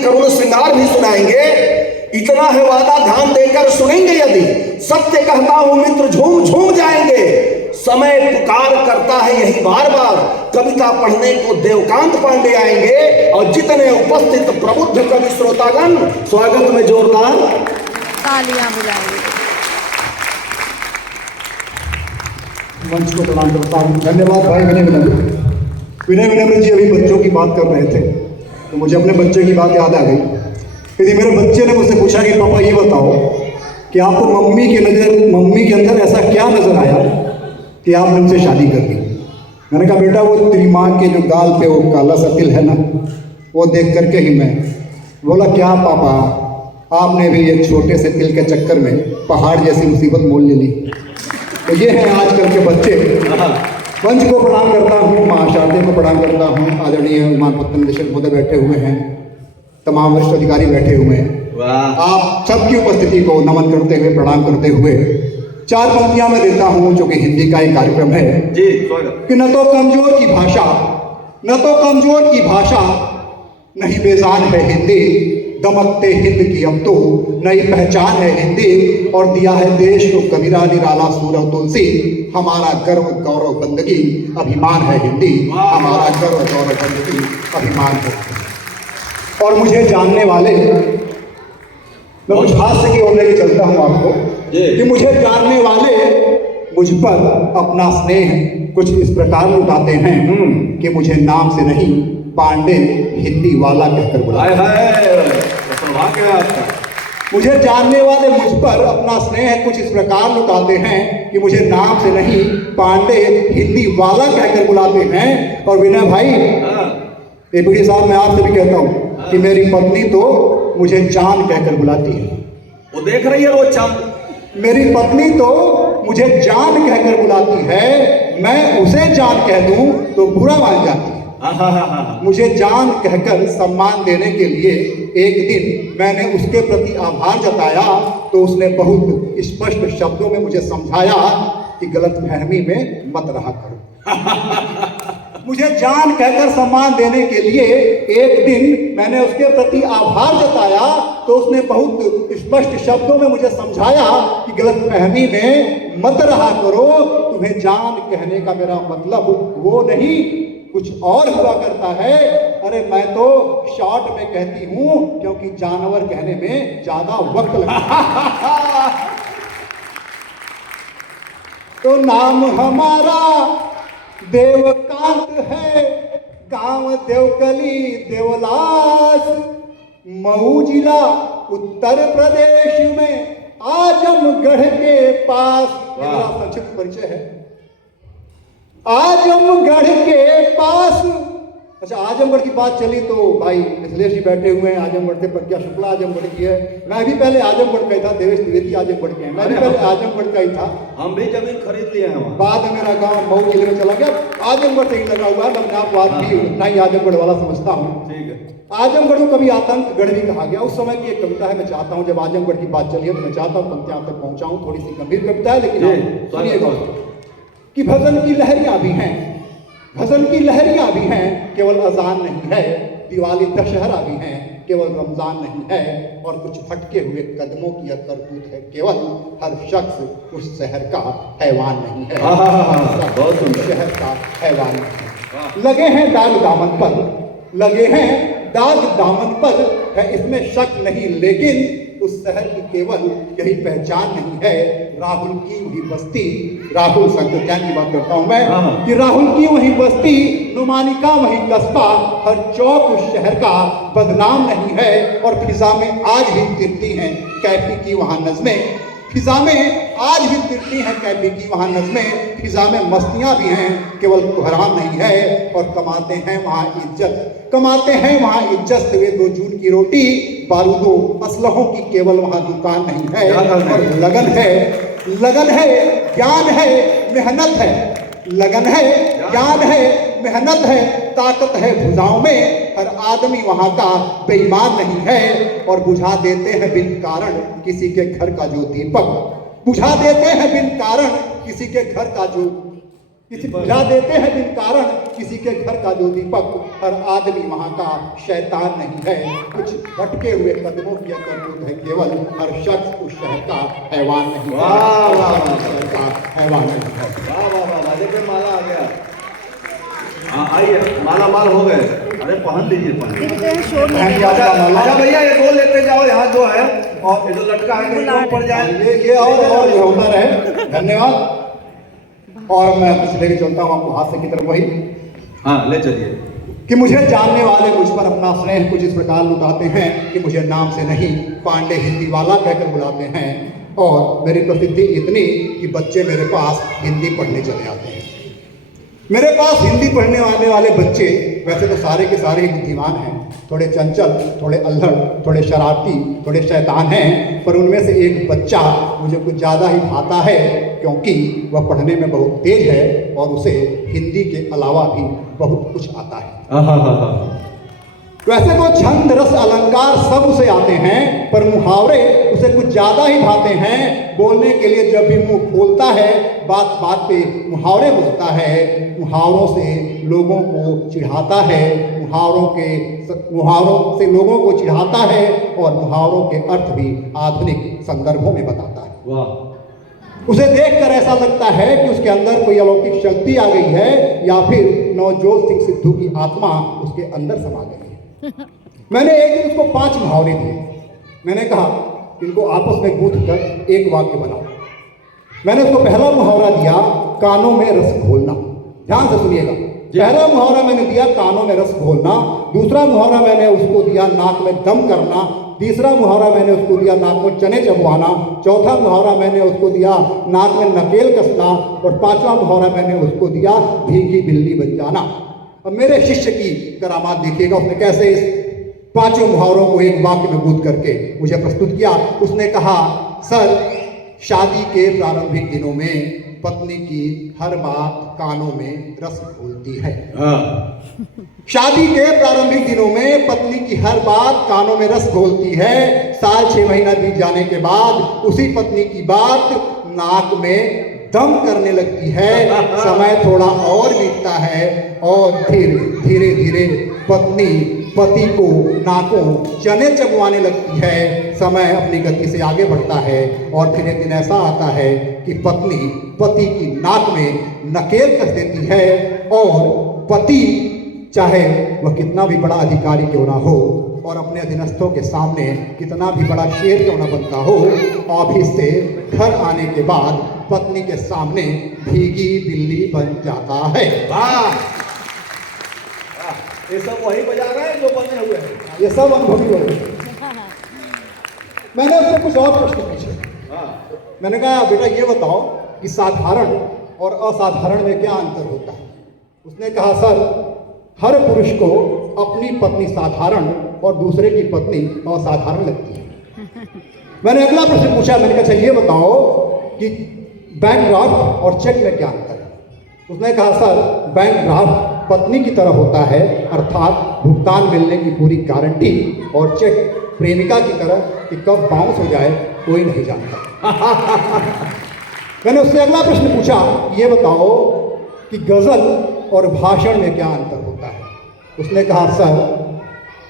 करुण श्रृंगार भी सुनाएंगे। इतना है वादा ध्यान देकर सुनेंगे यदि, सत्य कहता हूं मित्र झूम झूम जाएंगे। समय पुकार करता है यही बार बार, कविता पढ़ने को देवकांत पांडे आएंगे। और जितने उपस्थित प्रबुद्ध कवि श्रोतागण स्वागत में जोरदार तालियां बजाएंगे। मंच को प्रणाम करता हूँ। धन्यवाद भाई विनय विनम्र जी अभी बच्चों की बात कर रहे थे तो मुझे अपने बच्चे की बात याद आ गई। यदि मेरे बच्चे ने मुझसे पूछा कि पापा ये बताओ कि आपको मम्मी के अंदर ऐसा क्या नजर आया कि आपने उनसे शादी कर ली। मैंने कहा बेटा वो तेरी माँ के जो गाल पे वो काला सा तिल है ना, वो देख करके ही मैं। बोला क्या पापा, आपने भी एक छोटे से तिल के चक्कर में पहाड़ जैसी मुसीबत मोल ले ली। तो ये है आजकल के बच्चे। मंच को प्रणाम करता हूँ, महाशारदे को प्रणाम करता हूँ, आदरणीय विमानपत्तन निदेशक महोदय बैठे हुए हैं, तमाम वरिष्ठ अधिकारी बैठे हुए हैं। आप सबकी उपस्थिति को नमन करते हुए प्रणाम करते हुए चार पंक्तियां मैं देता हूँ जो कि हिंदी का एक कार्यक्रम है जी। स्वागत। कि न तो कमजोर की भाषा नहीं बेजान है हिंदी, दमकते हिंद की अब तो नई पहचान है हिंदी। और दिया है देश को कबीरा निराला सूरव तुलसी, हमारा गर्व गौरव बंदगी अभिमान है हिंदी, हमारा गर्व गौरव बंदगी अभिमान है। और मुझे जानने वाले, मैं कुछ हास्य की ओर लेके चलता हूँ आपको कि मुझे जानने वाले मुझ पर अपना स्नेह कुछ इस प्रकार लुटाते हैं कि मुझे नाम से नहीं पांडे हिंदी वाला कहकर बुलाते हैं। मुझे जानने वाले मुझ पर अपना स्नेह कुछ इस प्रकार लुटाते हैं कि मुझे नाम से नहीं पांडे हिंदी वाला कहकर बुलाते हैं। और विनय भाई, एपीडी साहब, मैं आपसे भी कहता हूँ कि मेरी पत्नी तो मुझे जान कहकर बुलाती है। वो देख रही है वो चांद। मेरी पत्नी तो मुझे जान कहकर बुलाती है, मैं उसे जान कह दूं तो बुरा मान जाती है। मुझे जान कहकर सम्मान देने के लिए एक दिन मैंने उसके प्रति आभार जताया तो उसने बहुत स्पष्ट शब्दों में मुझे समझाया कि गलतफहमी में मत रहा करो। मुझे जान कहकर सम्मान देने के लिए एक दिन मैंने उसके प्रति आभार जताया तो उसने बहुत स्पष्ट शब्दों में मुझे समझाया कि गलतफहमी में मत रहा करो। तुम्हें जान कहने का मेरा मतलब वो नहीं, कुछ और हुआ करता है। अरे मैं तो शॉर्ट में कहती हूँ क्योंकि जानवर कहने में ज्यादा वक्त लगता। तो नाम हमारा देवकांत है, गांव देवकली देवलास, मऊ जिला उत्तर प्रदेश में आजमगढ़ के पास। मेरा संक्षिप्त परिचय है। आजमगढ़ के पास। अच्छा, आजमगढ़ की बात चली तो भाई मिथिलेश जी बैठे हुए हैं, आजमगढ़ से प्रज्ञा शुक्ला आजमगढ़ की है। मैं भी पहले आजमगढ़ का ही था, देवेश द्विवेदी आजमगढ़ के हैं, मैं भी पहले आजमगढ़ का ही था। हम भी जमीन खरीद लिए हैं। बाद में मेरा गांव मऊ जिले में चला गया, आजमगढ़ से ही लगा हुआ है। मैं आपको आज भी उतना ही आजमगढ़ वाला समझता हूँ। ठीक है। आजमगढ़ को कभी आतंकगढ़ भी कहा गया। उस समय की एक कविता है, मैं चाहता हूँ जब आजमगढ़ की बात चली है तो मैं चाहता हूँ पंक्तियां तक पहुंचाऊं। थोड़ी सी गंभीर कविता है लेकिन सुनिएगा कि भजन की लहरियां भी हैं, भजन की लहरियां भी हैं, केवल अजान नहीं है। दिवाली दशहरा भी हैं, केवल रमजान नहीं है। और कुछ भटके हुए कदमों की यह करतूत है, केवल हर शख्स उस शहर का हैवान नहीं है। बहुत शहर का हैवान नहीं है। लगे हैं दाग दामन पर, लगे हैं दाग दामन पर, है इसमें शक नहीं, लेकिन उस शहर की केवल यही पहचान नहीं है। राहुल की वही बस्ती, राहुल संज्ञान की बात करता हूं मैं कि राहुल की वही बस्ती, नुमानी का वही कस्बा, हर चौक उस शहर का बदनाम नहीं है। और फिजा में आज भी तिरती हैं कैफी की वहां नज़में, फिजा में आज भी तिरती हैं कैफी की वहां नज़में। फिजा में मस्तियां भी हैं, केवल कोहराम नहीं है। और कमाते हैं वहां इज्जत, कमाते हैं वहां इज्जत से वे 2 जून की रोटी, बारूदों असलहों की केवल वहां दुकान नहीं है। और लगन है, लगन है, ज्ञान है, मेहनत है, लगन है, ज्ञान है, मेहनत है, ताकत है भुजाओं में। हर आदमी वहां का बेईमान नहीं है। और बुझा देते हैं बिन कारण किसी के घर का जो दीपक, बुझा देते हैं बिन कारण किसी के घर का जो किसी बुझा देते हैं जिन कारण किसी के घर का जो दीपक, हर आदमी वहां का शैतान नहीं है। कुछ भटके हुए कदमों की करतूत है केवल, हर शख्स उस शहर का हैवान नहीं है। वाह, वाह, वाह। शहर का हैवान नहीं है। वाह वाह वाह वाह, देखिए माला आ गया। हाँ आइए, माला माल हो गए। अरे पहन लीजिए, पहन लीजिए। दिखते हैं शोर नहीं पहन है। लिया। अच्छा भैया, ये दो लेते जाओ, यहाँ दो है और ये जो लटका है कहीं कम पड़ जाए। ये और ये होता रहे। धन्यवाद। और मैं कुछ लेके चलता हूँ आपको हाथ से की तरफ वही, हाँ ले चलिए। कि मुझे जानने वाले मुझ पर अपना स्नेह कुछ इस प्रकार लुटाते हैं कि मुझे नाम से नहीं पांडे हिंदी वाला कहकर बुलाते हैं। और मेरी प्रसिद्धि इतनी कि बच्चे मेरे पास हिंदी पढ़ने चले आते हैं। मेरे पास हिंदी पढ़ने आने वाले बच्चे वैसे तो सारे के सारे ही बुद्धिमान हैं, थोड़े चंचल, थोड़े अल्हड़, थोड़े शरारती, थोड़े शैतान हैं, पर उनमें से एक बच्चा मुझे कुछ ज़्यादा ही भाता है क्योंकि वह पढ़ने में बहुत तेज है और उसे हिंदी के अलावा भी बहुत कुछ आता है। वैसे तो छंद रस अलंकार सब उसे आते हैं, पर मुहावरे उसे कुछ ज़्यादा ही भाते हैं। बोलने के लिए जब भी मुंह खोलता है, बात बात पे मुहावरे बोलता है, मुहावरों से लोगों को चिढ़ाता है, मुहावरों से लोगों को चिढ़ाता है और मुहावरों के अर्थ भी आधुनिक संदर्भों में बताता है। वाह। उसे देखकर ऐसा लगता है कि उसके अंदर कोई अलौकिक शक्ति आ गई है या फिर नवजोत सिंह सिद्धू की आत्मा उसके अंदर समा गई है। मैंने एक दिन उसको 5 मुहावरे दिए। मैंने कहा इनको आपस में गूंथ कर एक वाक्य बनाओ। मैंने उसको पहला मुहावरा दिया, कानों में रस घोलना। ध्यान से सुनिएगा। पहला मुहावरा मैंने दिया कानों में रस घोलना। दूसरा मुहावरा मैंने उसको दिया नाक में दम करना। तीसरा मुहावरा मैंने उसको दिया नाक में चने चबवाना। चौथा मुहावरा मैंने उसको दिया नाक में नकेल कसना। और 5वां मुहावरा मैंने उसको दिया भीगी बिल्ली बन जाना। अब मेरे शिष्य की करामात देखिएगा, उसने कैसे इस 5 मुहावरों को एक वाक्य में गूंथ करके मुझे प्रस्तुत किया। उसने कहा, सर शादी के प्रारंभिक दिनों में पत्नी की हर बात कानों में रस घोलती है। शादी के प्रारंभिक दिनों में पत्नी की हर बात कानों में रस घोलती है। साल 6 महीना बीत जाने के बाद उसी पत्नी की बात नाक में दम करने लगती है। समय थोड़ा और बीतता है और फिर धीरे धीरे पत्नी पति को नाकों चने चबवाने लगती है। समय अपनी गति से आगे बढ़ता है और फिर एक दिन ऐसा आता है कि पत्नी पति की नाक में नकेल कस देती है और पति चाहे वह कितना भी बड़ा अधिकारी क्यों ना हो और अपने अधीनस्थों के सामने कितना भी बड़ा शेर क्यों ना बनता हो, ऑफिस से घर आने के बाद पत्नी के सामने भीगी बिल्ली बन जाता है। वाह, ये सब वही बजा रहे हैं जो बने हुए हैं। ये सब अनुभवी लोग हैं। मैंने उससे कुछ और प्रश्न पूछे। मैंने कहा बेटा ये बताओ कि साधारण और असाधारण में क्या अंतर होता है। उसने कहा सर हर पुरुष को अपनी पत्नी साधारण और दूसरे की पत्नी असाधारण लगती है। मैंने अगला प्रश्न पूछा। मैंने कहा अच्छा ये बताओ कि बैंक ड्राफ्ट और चेक में क्या अंतर है। उसने कहा सर बैंक ड्राफ्ट पत्नी की तरह होता है, अर्थात भुगतान मिलने की पूरी गारंटी, और चेक प्रेमिका की तरह कि कब बाउंस हो जाए कोई नहीं जानता। मैंने उससे अगला प्रश्न पूछा, ये बताओ कि गजल और भाषण में क्या अंतर होता है। उसने कहा सर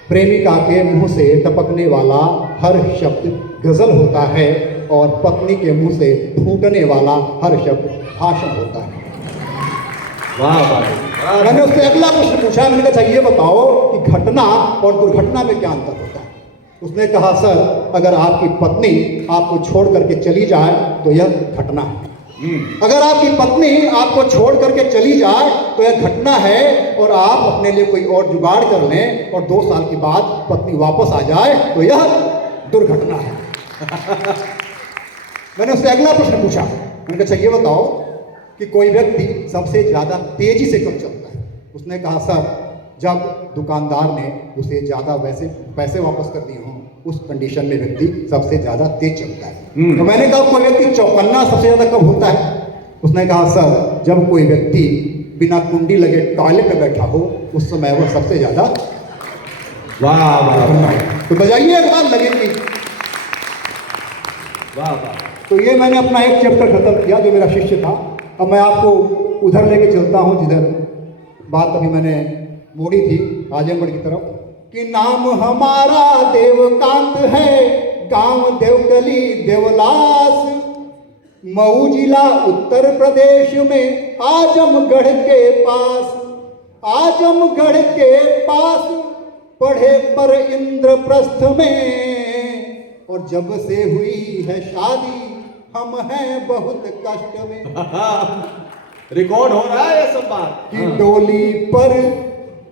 प्रेमिका के मुंह से टपकने वाला हर शब्द गजल होता है और पत्नी के मुंह से फूटने वाला हर शब्द भाषण होता है। वाह वाह। मैंने उससे अगला प्रश्न पूछा। मैंने कहा ये बताओ कि घटना और दुर्घटना में क्या अंतर होता है। उसने कहा सर अगर आपकी पत्नी आपको छोड़ करके चली जाए तो यह घटना है। अगर आपकी पत्नी आपको छोड़ करके चली जाए तो यह घटना है और आप अपने लिए कोई और जुगाड़ कर लें और 2 साल के बाद पत्नी वापस आ जाए तो यह दुर्घटना है। मैंने उससे अगला प्रश्न पूछा। मैंने कहा ये बताओ कि कोई व्यक्ति सबसे ज़्यादा तेजी से कब चलता है। उसने कहा सर जब दुकानदार ने उसे ज़्यादा पैसे वापस कर दिए हों उस कंडीशन में व्यक्ति सबसे ज़्यादा तेज चलता है। तो मैंने कहा कोई व्यक्ति चौकन्ना सबसे ज़्यादा कब होता है। उसने कहा सर जब कोई व्यक्ति बिना कुंडी लगे टॉयलेट में बैठा हो उस समय वह सबसे ज़्यादा वाह वाह। तो बजाइए एक बार लगेगी। वाह वाह। तो ये मैंने अपना एक चैप्टर खत्म किया जो मेरा शिष्य था। अब मैं आपको उधर लेके चलता हूँ जिधर बात अभी मैंने मोड़ी थी, आजमगढ़ की तरफ। कि नाम हमारा देवकांत है, गांव देवगली देवलास, मऊ जिला उत्तर प्रदेश में आजमगढ़ के पास। आजमगढ़ के पास पढ़े पर इंद्रप्रस्थ में, और जब से हुई है शादी हम हैं बहुत कष्ट में। रिकॉर्ड हो रहा है ये सब बात। कि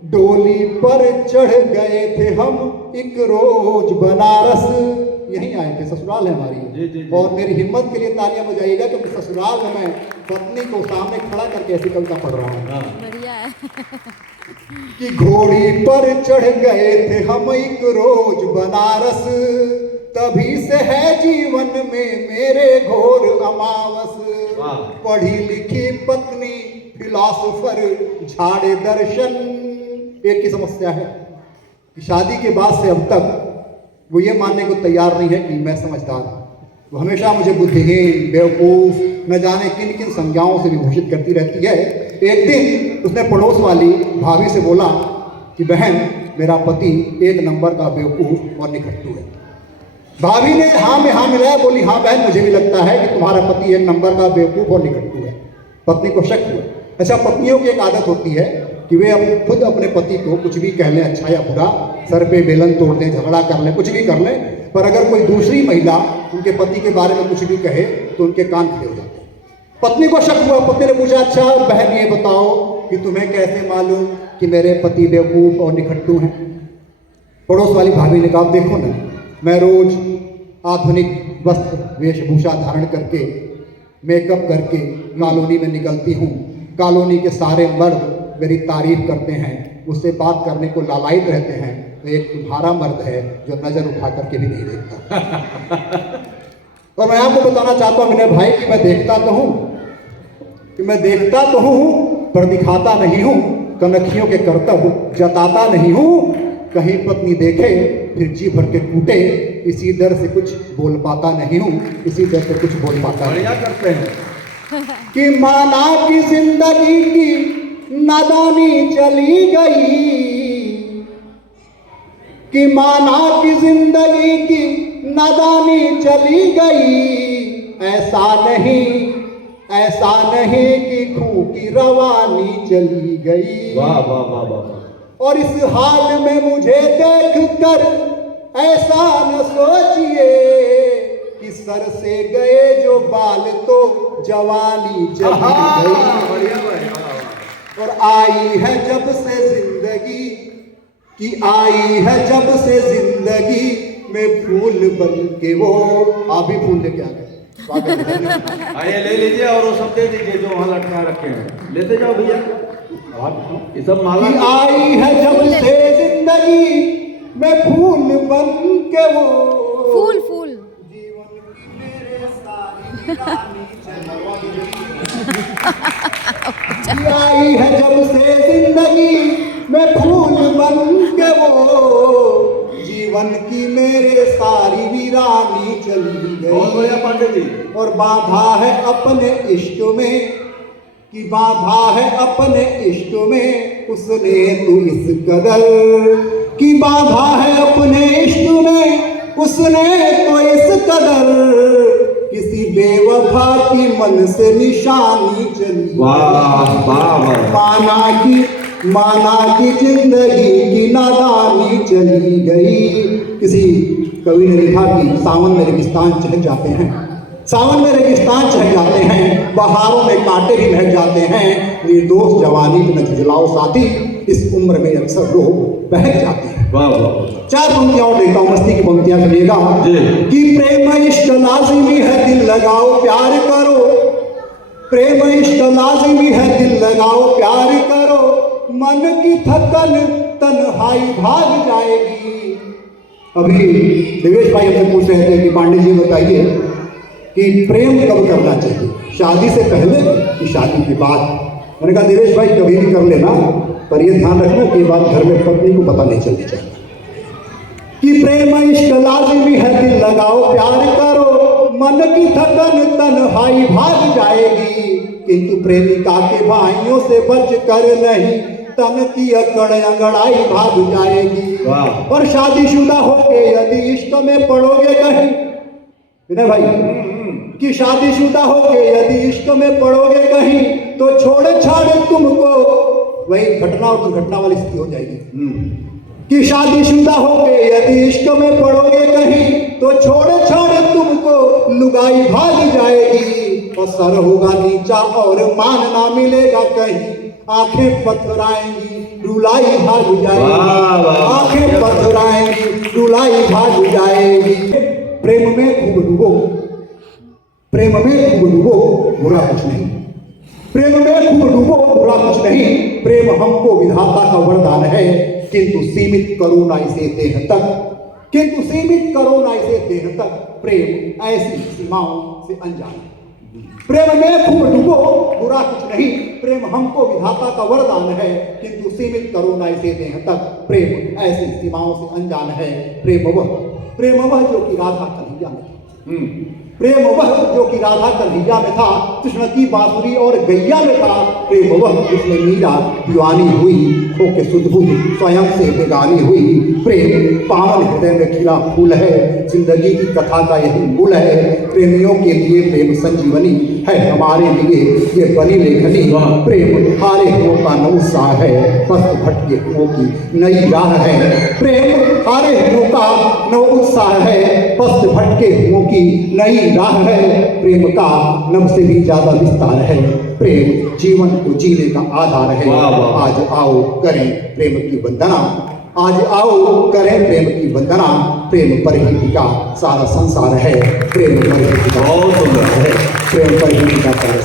डोली पर चढ़ गए थे हम एक रोज बनारस। यहीं आए थे, ससुराल है हमारी। जी, जी, जी। और मेरी हिम्मत के लिए तालियां बजाइएगा कि ससुराल में मैं पत्नी को सामने खड़ा करके ऐसी कविता पढ़ रहा हूँ। बढ़िया है। कि घोड़ी पर चढ़ गए थे हम एक रोज बनारस, तभी से है जीवन में मेरे घोर अमावस। पढ़ी लिखी पत्नी फिलॉसफर झाड़े दर्शन। एक ही समस्या है कि शादी के बाद से अब तक वो ये मानने को तैयार नहीं है कि मैं समझदार हूँ। वो हमेशा मुझे बुद्धिहीन, बेवकूफ, न जाने किन किन संज्ञाओं से विभूषित करती रहती है। एक दिन उसने पड़ोस वाली भाभी से बोला कि बहन, मेरा पति एक नंबर का बेवकूफ और निकट्टू है। भाभी ने हाँ में हाँ मिलाया, बोली हाँ बहन, मुझे भी लगता है कि तुम्हारा पति एक नंबर का बेवकूफ और निकट्टू है। पत्नी को शक हुआ। अच्छा, पत्नियों की एक आदत होती है कि वे खुद अपने पति को कुछ भी कह लें, अच्छा या बुरा, सर पे बेलन तोड़ दें, झगड़ा कर लें, कुछ भी कर लें, पर अगर कोई दूसरी महिला उनके पति के बारे में कुछ भी कहे तो उनके कान खड़े हो जाते हैं। पत्नी को शक हुआ। पत्नी ने पूछा, अच्छा बहन ये बताओ कि तुम्हें कैसे मालूम कि मेरे पति बेवकूफ और निकट्टू हैं? पड़ोस वाली भाभी ने कहा, देखो ना, मैं रोज आधुनिक वस्त्र वेशभूषा धारण करके, मेकअप करके कॉलोनी में निकलती हूँ। कॉलोनी के सारे मर्द मेरी तारीफ करते हैं, उससे बात करने को लालायित रहते हैं, तो एक तुम्हारा मर्द है जो नजर उठा करके भी नहीं देखता। और मैं आपको बताना चाहता हूँ मेरे भाई कि मैं देखता तो हूँ पर दिखाता नहीं हूँ, कनखियों के कर्तव्य जताता नहीं हूँ। कहीं पत्नी देखे फिर जी भर के कूटे, इसी डर से कुछ बोल पाता नहीं हूँ, इसी डर से कुछ बोल पाता नहीं। करते हैं कि माना की जिंदगी की नादानी चली गई, कि माना की जिंदगी की नादानी चली गई। ऐसा नहीं कि खूह की रवानी चली गई। वाह वाह वाह वाह। और इस हाल में मुझे देखकर ऐसा न सोचिए कि सर से गए जो बाल तो जवानी चली गई। और आई है जब से जिंदगी में फूल बन के वो आप भी फूल लेके आ गए। आइए ले लीजिए और वो सब दे दीजिए जो वहाँ लटका रखे हैं, लेते जाओ भैया। ये सब माला आई है जब से जिंदगी में फूल बन के वो फूल जीवन की मेरे सारी आई है जब से जिंदगी में फूल बन के वो जीवन की मेरे सारी वीरानी चली गई। बहुत बढ़िया पांडे जी। और बांधा है अपने इश्क में, कि बांधा है अपने इश्क में उसने तो इस कदर, कि बांधा है अपने इश्क में उसने तो इस कदर, किसी बेवफा की मन से निशानी चली। वाह वाह। माना की जिंदगी की नादानी चली गई। किसी कवि ने लिखा कि सावन में रेगिस्तान चढ़ जाते हैं, सावन में रेगिस्तान चढ़ जाते हैं, बहारों में कांटे भी महक जाते हैं, निर्दोष जवानी में झुझलाओ साथी, इस उम्र में अक्सर लोग बहक जाते हैं। वाह वाह। चार पंक्तियां और देता हूँ, मस्ती की पंक्तियां सुनिएगा। कि प्रेम इश्क लाजिमी है, दिल लगाओ प्यार करो, प्रेम इश्क लाजिमी है, दिल लगाओ प्यार करो, मन की थकन तन्हाई भाग जाएगी। अभी देवेश भाई हमसे पूछ रहे थे कि पांडे जी बताइए कि प्रेम कब करना चाहिए, शादी से पहले कि शादी के बाद? मैंने कहा देवेश भाई कभी भी कर लेना, पर यह ध्यान रखना कि बात घर में पत्नी को पता नहीं चलनी चाहिए। कि प्रेम इश्क लाजिमी है, दिल लगाओ प्यार करो, मन की थकन तन्हाई भाग जाएगी। किंतु प्रेमिका के भाइयों से बच कर नहीं, तन की अकड़ अंगड़ाई भाग जाएगी। वाह। और शादीशुदा होके यदि इश्क में पड़ोगे कहीं, विनय भाई, कि शादीशुदा होके यदि इश्क में पड़ोगे कहीं, तो छोड़ छाड़ तुमको वही घटना और दुर्घटना वाली स्थिति हो जाएगी। कि शादीशुदा होके यदि इश्क में पड़ोगे कहीं, तो छोड़ छाड़ तुमको लुगाई भाग जाएगी। और सर होगा नीचा और मान ना मिलेगा कहीं, आंखें पथराएंगी रुलाई भाग जाएगी। आंखें पथराएंगी रुलाई भाग जाएगी। प्रेम में खूब डूबो, प्रेम में खूब डूबो, बुरा कुछ नहीं। प्रेम में खूब डूबो, बुरा कुछ नहीं। प्रेम हमको विधाता का वरदान है, किंतु सीमित करो ना इसे देह तक, किंतु सीमित करो ना इसे देह तक। प्रेम ऐसी सीमाओं से अनजान। प्रेम में खूब डूबो, बुरा कुछ नहीं। प्रेम हमको विधाता का वरदान है, किंतु सीमित करो ना इसे देह तक। प्रेम ऐसी सीमाओं से अनजान है। प्रेम वह जो कि राधा कन्हैया में था। प्रेम वह जो कि राधा कन्हैया में था, कृष्ण की बांसुरी और गैया में था। प्रेम वह जिसमें मीरा दीवानी हुई, होके सुधबुध स्वयं से बेगानी हुई। प्रेम पावन हृदय में खिला फूल है, जिंदगी की कथा का यही मूल है। प्रेमियों के लिए प्रेम संजीवनी है, हमारे लिए ये बनी लेखनी। प्रेम हारे हुओं का नौ उत्साह है, पस्त भटके हुओं की नई राह है। प्रेम हारे हुओं का नौ उत्साह है, पस्त भटके हुओं की नई राह है। प्रेम का नभ से भी ज्यादा विस्तार है। प्रेम जीवन को जीने का आधार है। आज आओ करें प्रेम की वंदना, आज आओ करें प्रेम की वंदना। प्रेम पर ही टिका सारा संसार है, प्रेम पर ही टिका है, प्रेम पर ही टिका सारा